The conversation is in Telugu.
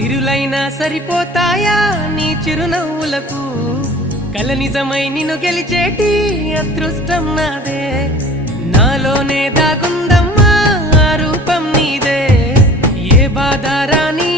సిరులైనా సరిపోతాయా నీ చిరునవ్వులకు కల నిజమై నిన్ను గెలిచేటి అదృష్టం నాదే నాలోనే దాగుందమ్మా ఆ రూపం నీదే ఏ బాధ రాని